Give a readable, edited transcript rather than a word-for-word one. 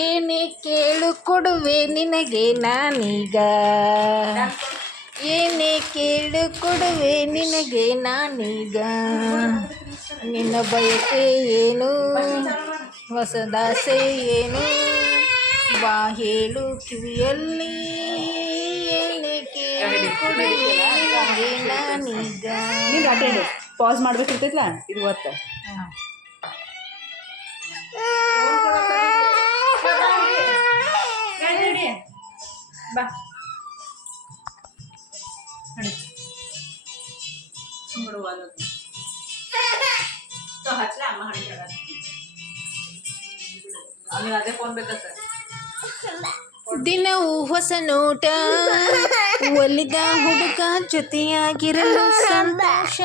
ಏನೇ ಕೇಳು ಕೊಡುವೆ ನಿನಗೆ ನಾನೀಗ, ಏನೇ ಕೇಳು ಕೊಡುವೆ ನಿನಗೆ ನಾನೀಗ. ನಿನ್ನ ಬಯಕೆ ಏನು, ಹೊಸದಾಸೆ ಏನು, ಬಾ ಹೇಳು ಕಿವಿಯಲ್ಲಿ. ಏನೇ ಕೇಳು ಕೊಡುವೆ ನಿನಗೆ ನಾನೀಗ. ನೀನು ಅಟೆಂಡ್ ಪಾಸ್ ಮಾಡ್ಬೇಕಿರ್ತೈತಲ್ಲ ಇದು ಒತ್ತ. ಬಾ ನೋಡಿ ಹಚ್ಚಲ ಅಮ್ಮ ಹಾಡಿದಾಳ. ಆಮೇಲೆ ಅದೇ ಫೋನ್ ಬೇಕಂತ. ದಿನವೂ ಹೊಸ ನೋಟ, ಒಲಿದ ಹುಡುಗ ಜೊತೆಯಾಗಿರಲು ಸಂತೋಷ.